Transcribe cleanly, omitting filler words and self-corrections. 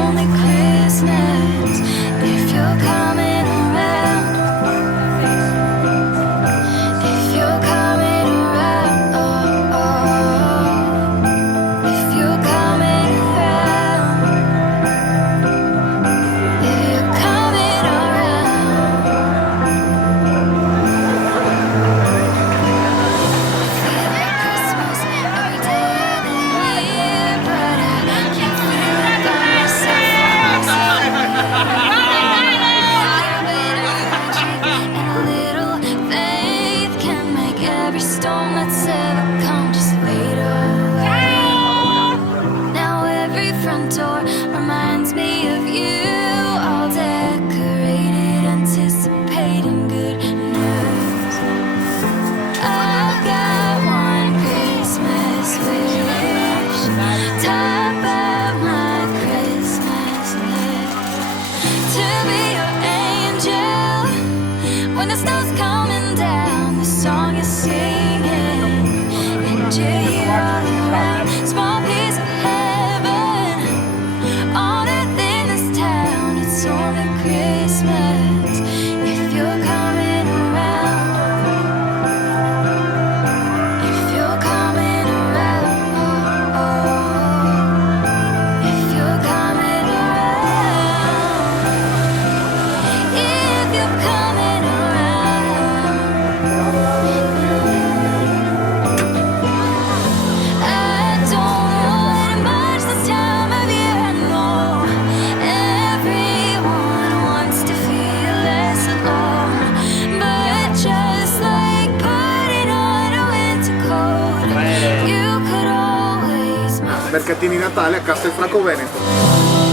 only Christmas if you're coming around. If you're coming around, oh, oh. If you're coming around. If you're coming around. Feel like Christmas every day of the year, but I can't feel it by myself. And a little faith can make every storm that's ever come just fade away. Now every front door reminds me of you, all decorated, anticipating good news. I've got one Christmas wish, top of my Christmas list, to be your angel when the snow's coming down. The song is singing, and you're here all around. Small piece of heaven on earth in this town. It's only Christmas if you're coming around. If you're coming around, oh, oh. If you're coming around. If you're coming around. I don't want much this time of year. I know everyone wants to feel less alone, but just like putting on a winter coat, you could always. Mercatini di Natale a Castelfranco Veneto.